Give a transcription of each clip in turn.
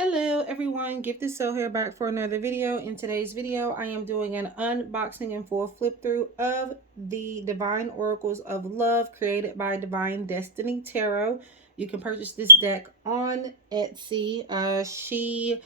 Hello everyone, Gift is So here back for another video. In today's video, I am doing an unboxing and full flip through of the Divine Oracles of Love created by Divine Destiny Tarot. You can purchase this deck on Etsy. She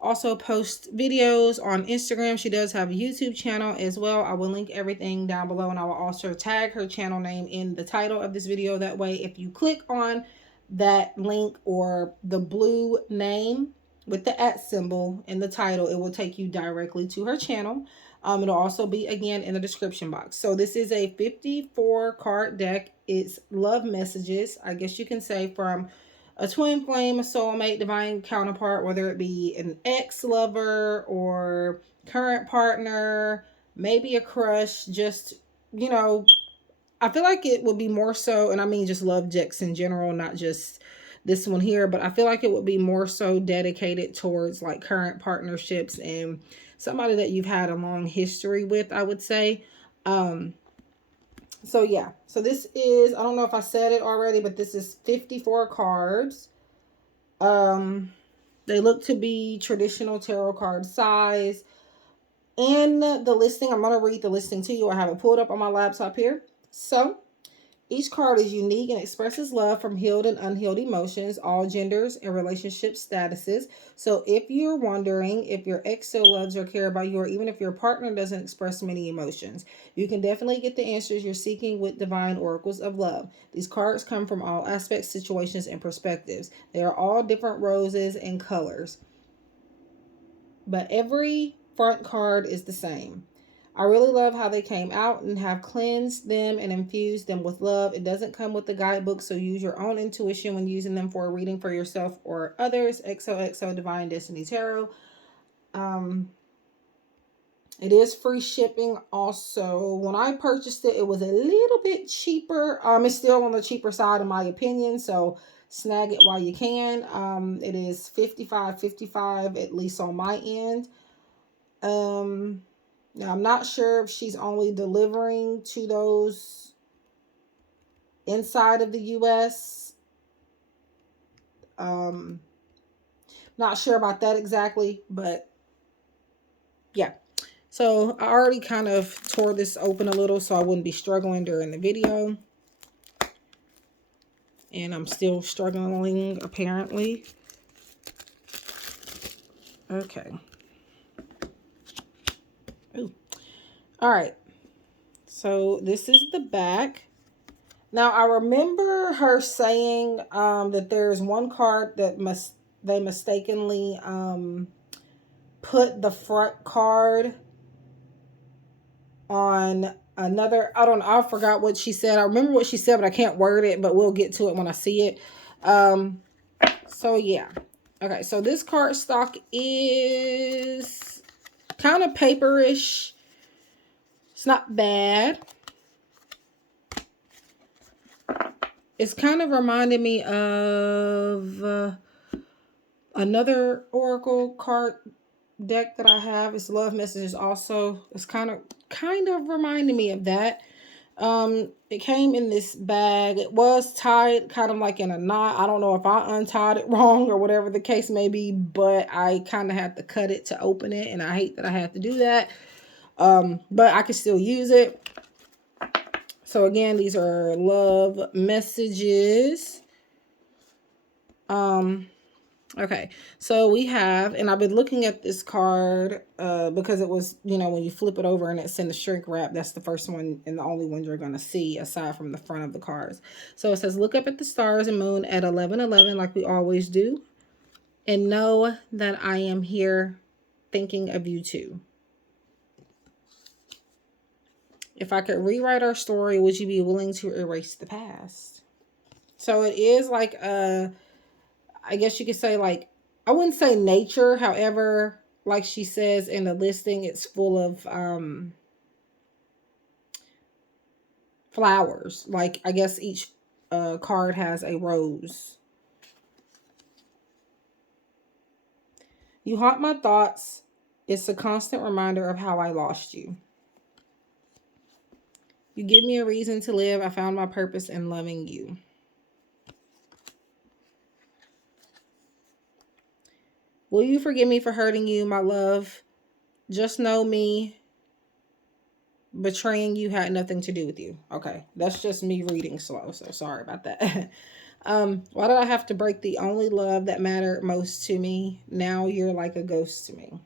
also posts videos on Instagram. She does have a YouTube channel as well. I will link everything down below, and I will also tag her channel name in the title of this video. That way, if you click on that link or the blue name with the @ symbol in the title, it will take you directly to her channel. It'll also be again in the description box. So this is a 54 card deck. It's love messages, I guess you can say, from a twin flame, a soulmate, divine counterpart, whether it be an ex-lover or current partner, maybe a crush, just, you know, I feel like it would be more so, and I mean just love decks in general, not just this one here, but I feel like it would be more so dedicated towards like current partnerships and somebody that you've had a long history with, I would say. So yeah, so this is, I don't know if I said it already, but this is 54 cards. They look to be traditional tarot card size. And the listing, I'm going to read the listing to you. I have it pulled up on my laptop here. So each card is unique and expresses love from healed and unhealed emotions, all genders and relationship statuses. So if you're wondering if your ex still loves or care about you, or even if your partner doesn't express many emotions, you can definitely get the answers you're seeking with Divine Oracles of Love. These cards come from all aspects, situations, and perspectives. They are all different roses and colors, but every front card is the same. I really love how they came out and have cleansed them and infused them with love. It doesn't come with the guidebook, so use your own intuition when using them for a reading for yourself or others. XOXO Divine Destiny Tarot. It is free shipping also. When I purchased it, it was a little bit cheaper. It's still on the cheaper side in my opinion, so snag it while you can. It is $55.55 at least on my end. Now, I'm not sure if she's only delivering to those inside of the U.S. Not sure about that exactly, but yeah. So I already kind of tore this open a little so I wouldn't be struggling during the video. And I'm still struggling, apparently. Okay. Ooh. All right. So this is the back. Now, I remember her saying that there's one card that they mistakenly put the front card on another. I forgot what she said. I remember what she said, but I can't word it, but we'll get to it when I see it. So yeah. Okay, so this card stock is kind of paperish. It's not bad. It's kind of reminding me of another Oracle card deck that I have. It's Love Messages also. It's kind of reminding me of that. It came in this bag. It was tied kind of like in a knot. I don't know if I untied it wrong or whatever the case may be, but I kind of had to cut it to open it, and I hate that I had to do that. But I can still use it. So again, these are love messages. Okay, so we have, and I've been looking at this card because it was, you know, when you flip it over and it's in the shrink wrap, that's the first one and the only one you're going to see aside from the front of the cards. So it says, look up at the stars and moon at 11:11 like we always do, and know that I am here thinking of you too. If I could rewrite our story, would you be willing to erase the past? So it is like I guess you could say, like, I wouldn't say nature. However, like she says in the listing, it's full of flowers. Like, I guess each card has a rose. You haunt my thoughts. It's a constant reminder of how I lost you. You give me a reason to live. I found my purpose in loving you. Will you forgive me for hurting you, my love? Just know me betraying you had nothing to do with you. Okay, that's just me reading slow, so sorry about that. Why did I have to break the only love that mattered most to me? Now you're like a ghost to me.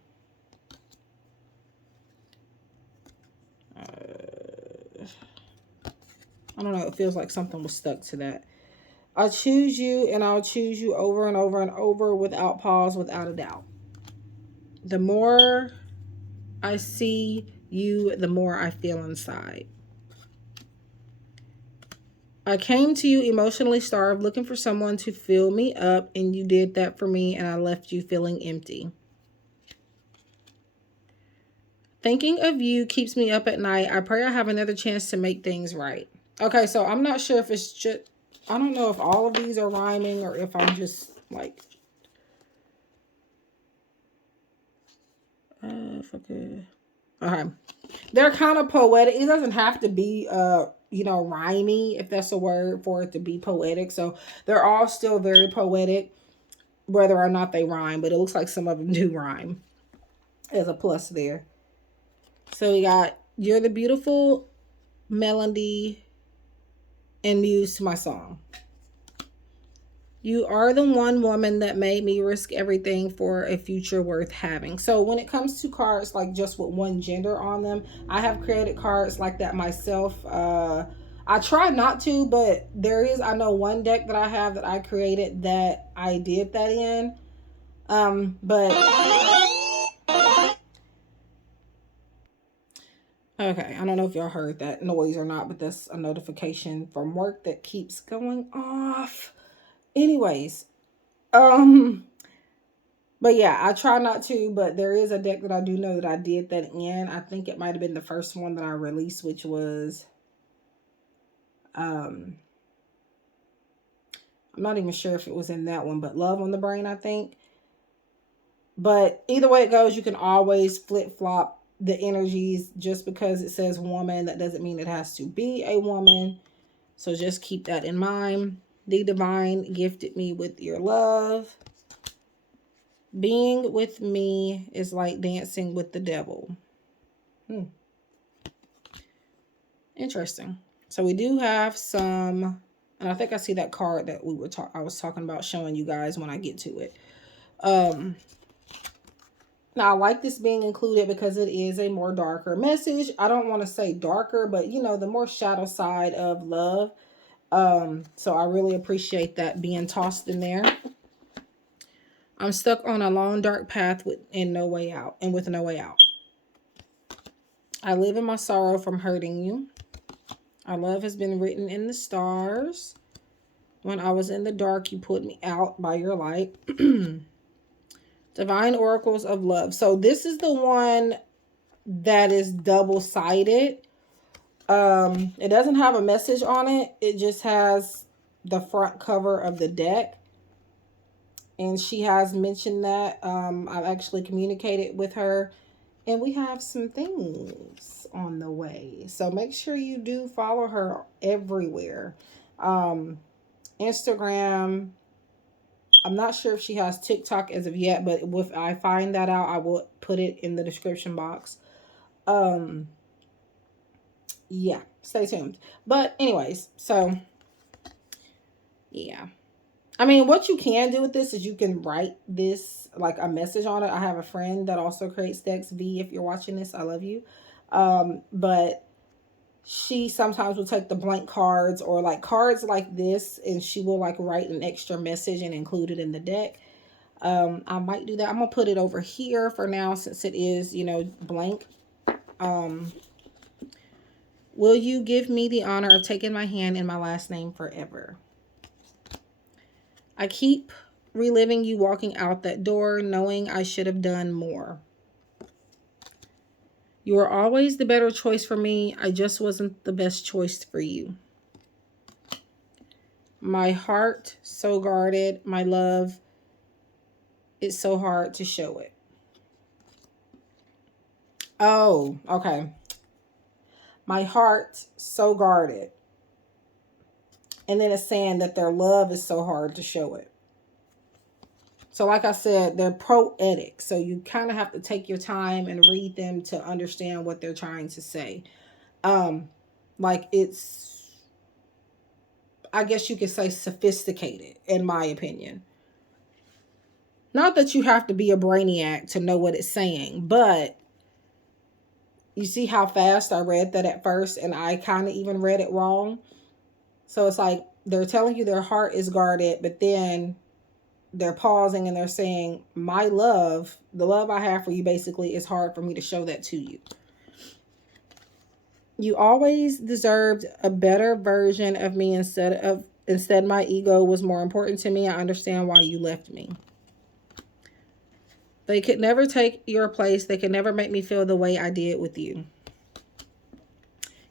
I don't know, it feels like something was stuck to that. I choose you and I'll choose you over and over and over without pause, without a doubt. The more I see you, the more I feel inside. I came to you emotionally starved, looking for someone to fill me up, and you did that for me, and I left you feeling empty. Thinking of you keeps me up at night. I pray I have another chance to make things right. Okay, so I'm not sure if it's just, I don't know if all of these are rhyming or if I'm just like, if I could. Okay. They're kind of poetic. It doesn't have to be rhymey, if that's a word, for it to be poetic. So they're all still very poetic, whether or not they rhyme, but it looks like some of them do rhyme. There's a plus there. So we got You're the Beautiful Melody and Muse to my song. You are the one woman that made me risk everything for a future worth having. So when it comes to cards like just with one gender on them, I have created cards like that myself. I try not to, but I know one deck that I have that I created that I did that in. But okay, I don't know if y'all heard that noise or not, but that's a notification from work that keeps going off. Anyways, um but yeah, I try not to, but there is a deck that I do know that I did that in. I think it might have been the first one that I released, which was I'm not even sure if it was in that one, but Love on the Brain, I think. But either way it goes, you can always flip-flop the energies. Just because it says woman, that doesn't mean it has to be a woman. So just keep that in mind. The divine gifted me with your love. Being with me is like dancing with the devil. Interesting. So we do have some, and I think I see that card that I was talking about showing you guys when I get to it. Now I like this being included because it is a more darker message. I don't want to say darker, but the more shadow side of love. So I really appreciate that being tossed in there. I'm stuck on a long dark path with no way out. I live in my sorrow from hurting you. Our love has been written in the stars. When I was in the dark, you put me out by your light. Divine Oracles of Love. So this is the one that is double-sided. It doesn't have a message on it. It just has the front cover of the deck. And she has mentioned that. I've actually communicated with her. And we have some things on the way. So make sure you do follow her everywhere. Instagram. I'm not sure if she has TikTok as of yet, but if I find that out, I will put it in the description box. Yeah, stay tuned. But anyways, so yeah. I mean, what you can do with this is you can write this, like a message on it. I have a friend that also creates decks. V, if you're watching this, I love you. But she sometimes will take the blank cards or like cards like this, and she will like write an extra message and include it in the deck. I might do that. I'm gonna put it over here for now since it is, blank. Will you give me the honor of taking my hand in my last name forever? I keep reliving you walking out that door, knowing I should have done more. You were always the better choice for me. I just wasn't the best choice for you. My heart so guarded. My love, it's so hard to show it. Oh, okay. My heart so guarded. And then it's saying that their love is so hard to show it. So like I said, they're poetic. So you kind of have to take your time and read them to understand what they're trying to say. Like it's, I guess you could say, sophisticated, in my opinion. Not that you have to be a brainiac to know what it's saying, but you see how fast I read that at first, and I kind of even read it wrong. So it's like they're telling you their heart is guarded, but then they're pausing and they're saying, my love, the love I have for you, basically, is hard for me to show that to you. You always deserved a better version of me. Instead my ego was more important to me. I understand why you left me. They could never take your place. They could never make me feel the way I did with you.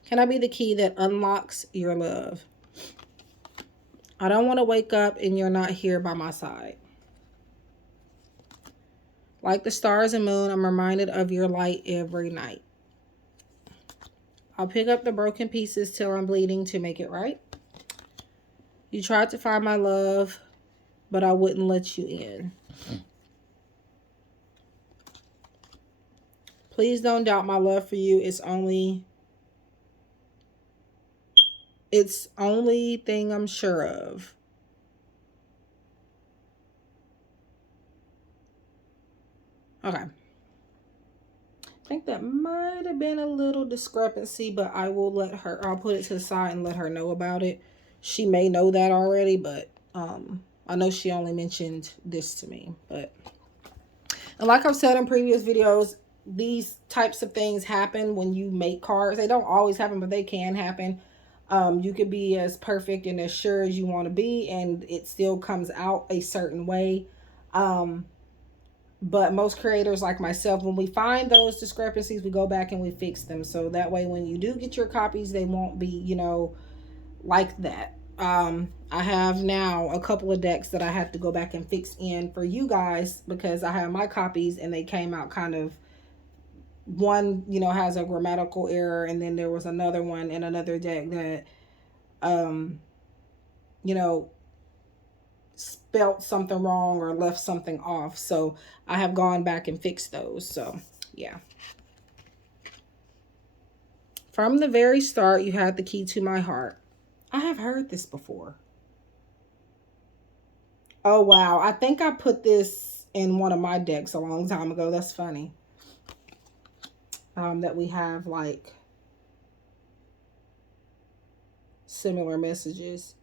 Can I be the key that unlocks your love? I don't want to wake up and you're not here by my side. Like the stars and moon, I'm reminded of your light every night. I'll pick up the broken pieces till I'm bleeding to make it right. You tried to find my love, but I wouldn't let you in. Please don't doubt my love for you. It's only thing I'm sure of. Okay. I think that might have been a little discrepancy, but I'll put it to the side and let her know about it. She may know that already, but I know she only mentioned this to me. But, and like I've said in previous videos, these types of things happen when you make cards. They don't always happen, but they can happen. You could be as perfect and as sure as you want to be, and it still comes out a certain way. But most creators like myself, when we find those discrepancies, we go back and we fix them. So that way, when you do get your copies, they won't be, like that. I have now a couple of decks that I have to go back and fix in for you guys, because I have my copies and they came out kind of, one, has a grammatical error. And then there was another one in another deck that, you know, spelt something wrong or left something off. So I have gone back and fixed those. So yeah. From the very start, you had the key to my heart. I have heard this before. Oh wow, I think I put this in one of my decks a long time ago. That's funny. That we have like similar messages.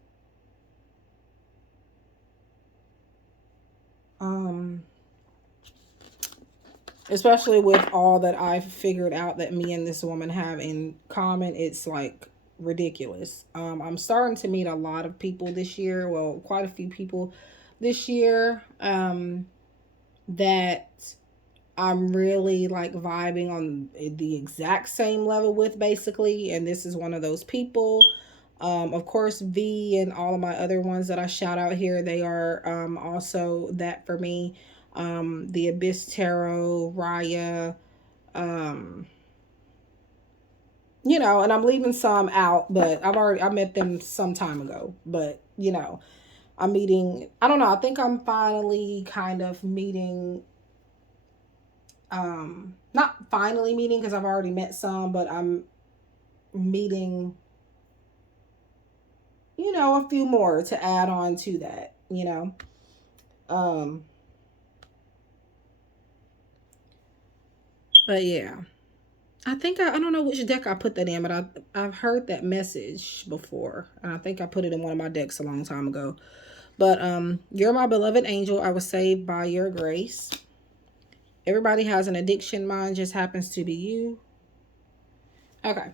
Especially with all that I've figured out that me and this woman have in common, it's like ridiculous. I'm starting to meet a lot of people this year. Well, quite a few people this year that I'm really like vibing on the exact same level with, basically. And this is one of those people. Of course, V and all of my other ones that I shout out here, they are also that for me. The Abyss Tarot, Raya, and I'm leaving some out, but I met them some time ago. But, I'm meeting, I don't know, I think I'm finally kind of meeting, not finally meeting because I've already met some, but I'm meeting, a few more to add on to that, But yeah, I think I don't know which deck I put that in, but I've heard that message before, and I think I put it in one of my decks a long time ago. But you're my beloved angel. I was saved by your grace. Everybody has an addiction. Mine just happens to be you. Okay.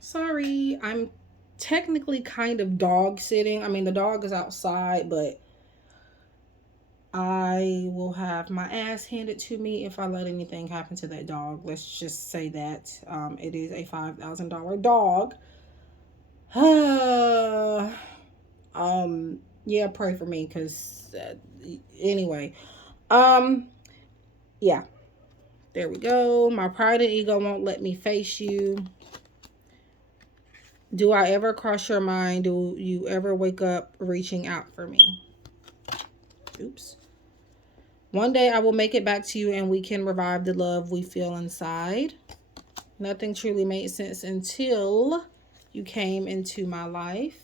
Sorry, I'm technically kind of dog sitting. I mean, the dog is outside, but I will have my ass handed to me if I let anything happen to that dog. Let's just say that. It is a $5,000 dog. Yeah, pray for me, because anyway. Yeah. There we go. My pride and ego won't let me face you. Do I ever cross your mind? Do you ever wake up reaching out for me? Oops. One day I will make it back to you and we can revive the love we feel inside. Nothing truly made sense until you came into my life.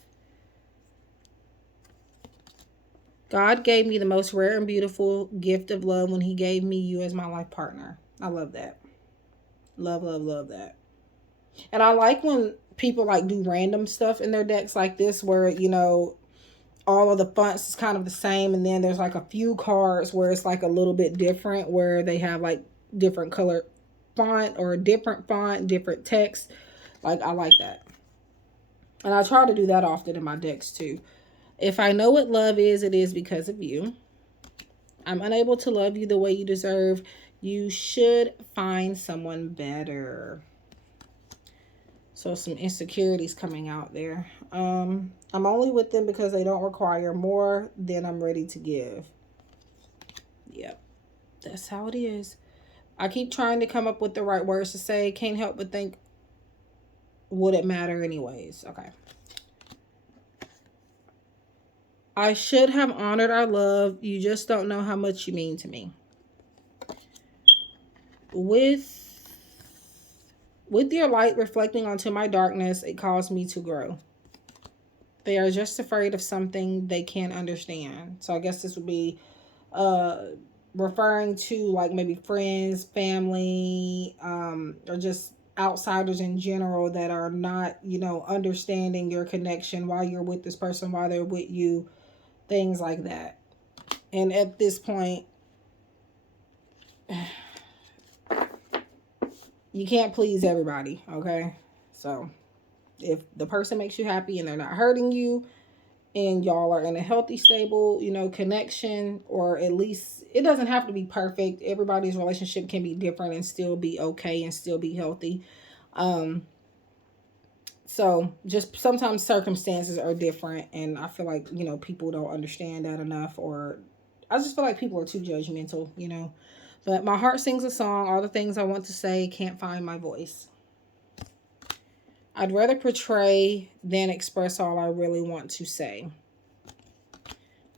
God gave me the most rare and beautiful gift of love when he gave me you as my life partner. I love that. Love, love, love that. And I like when people like do random stuff in their decks like this where, you know, all of the fonts is kind of the same, and then there's like a few cards where it's like a little bit different, where they have like different color font or a different font, different text. Like, I like that. And I try to do that often in my decks too. If I know what love is, it is because of you. I'm unable to love you the way you deserve. You should find someone better. So some insecurities coming out there. I'm only with them because they don't require more than I'm ready to give. Yep, that's how it is. I keep trying to come up with the right words to say. Can't help but think, would it matter anyways? Okay. I should have honored our love. You just don't know how much you mean to me. With your light reflecting onto my darkness, it caused me to grow. They are just afraid of something they can't understand. So I guess this would be referring to like maybe friends, family, or just outsiders in general that are not, you know, understanding your connection while you're with this person, while they're with you, things like that. And at this point, you can't please everybody, okay? So if the person makes you happy and they're not hurting you and y'all are in a healthy, stable, you know, connection, or at least it doesn't have to be perfect. Everybody's relationship can be different and still be okay and still be healthy. So just sometimes circumstances are different, and I feel like, you know, people don't understand that enough, or I just feel like people are too judgmental, you know. But my heart sings a song. All the things I want to say, can't find my voice. I'd rather portray than express all I really want to say.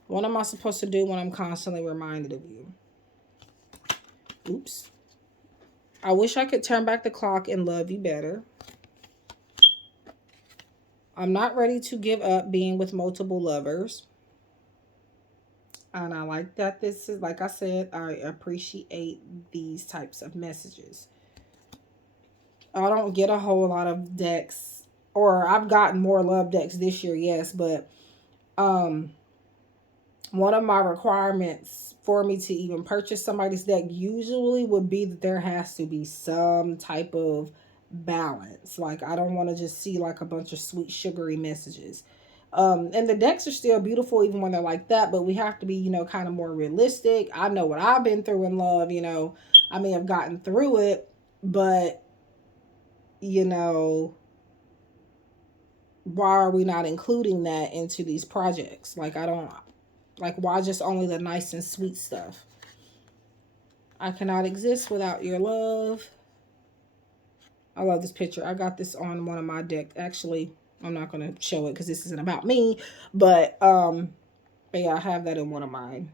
What am I supposed to do when I'm constantly reminded of you? Oops. I wish I could turn back the clock and love you better. I'm not ready to give up being with multiple lovers. And I like that this is, like I said, I appreciate these types of messages. I don't get a whole lot of decks, or I've gotten more love decks this year, yes, but one of my requirements for me to even purchase somebody's deck usually would be that there has to be some type of balance. Like, I don't want to just see like a bunch of sweet sugary messages. And the decks are still beautiful even when they're like that, but we have to be, you know, kind of more realistic. I know what I've been through in love, you know. I may have gotten through it, but, you know, why are we not including that into these projects? Like, I don't, like, why just only the nice and sweet stuff? I cannot exist without your love. I love this picture. I got this on one of my decks. Actually, I'm not going to show it because this isn't about me. But yeah, I have that in one of mine.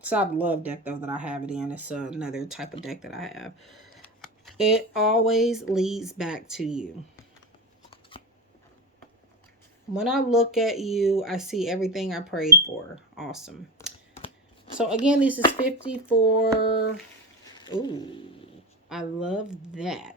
It's not a love deck, though, that I have it in. It's another type of deck that I have. It always leads back to you. When I look at you, I see everything I prayed for. Awesome. So, again, this is 54. Ooh, I love that.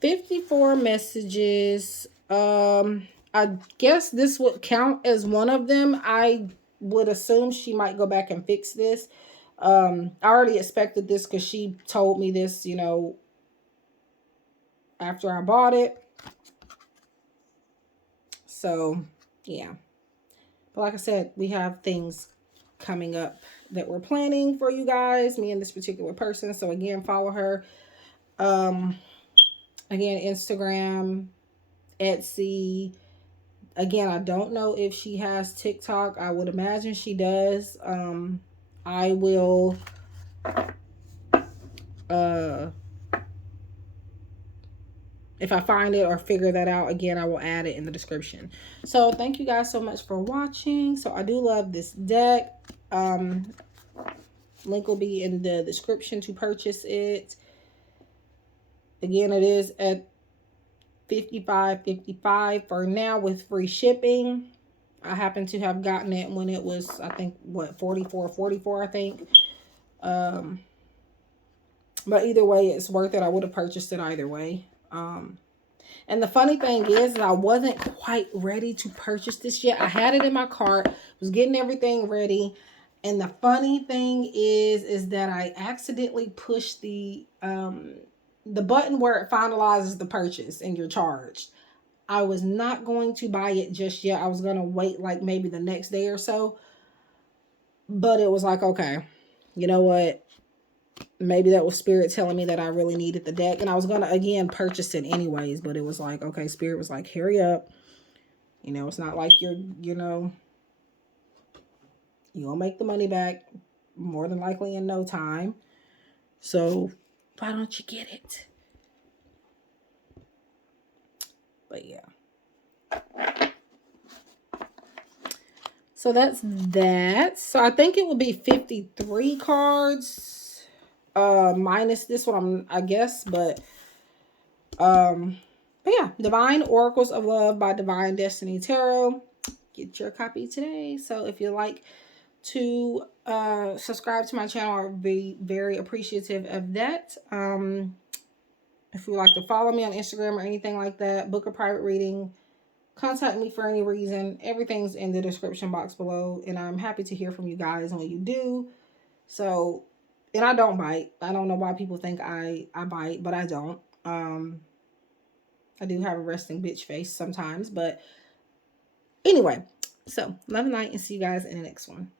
54 messages. I guess this would count as one of them. I would assume she might go back and fix this. I already expected this because she told me this, you know, after I bought it. So, yeah. But like I said, we have things coming up that we're planning for you guys, me and this particular person. So, again, follow her. Again, Instagram, Etsy. Again, I don't know if she has TikTok. I would imagine she does. I will if I find it or figure that out, again, I will add it in the description. So thank you guys so much for watching. So I do love this deck. Link will be in the description to purchase it. Again, it is at $55.55 for now with free shipping. I happen to have gotten it when it was, I think, what, $44.44, I think. But either way, it's worth it. I would have purchased it either way. And the funny thing is I wasn't quite ready to purchase this yet. I had it in my cart, was getting everything ready. And the funny thing is that I accidentally pushed the button where it finalizes the purchase and you're charged. I was not going to buy it just yet. I was going to wait like maybe the next day or so. But it was like, okay, you know what? Maybe that was Spirit telling me that I really needed the deck. And I was going to, again, purchase it anyways. But it was like, okay, Spirit was like, hurry up. You know, it's not like you're, you know, you'll make the money back more than likely in no time. So why don't you get it? But yeah. So that's that. So I think it would be 53 cards. Minus this one, I guess, but yeah, Divine Oracles of Love by Divine Destiny Tarot. Get your copy today. So if you like to subscribe to my channel, I'd be very appreciative of that. If you would like to follow me on Instagram or anything like that, book a private reading, contact me for any reason. Everything's in the description box below, and I'm happy to hear from you guys when you do. So, and I don't bite. I don't know why people think I bite, but I don't. I do have a resting bitch face sometimes, but anyway. So, love and light, and see you guys in the next one.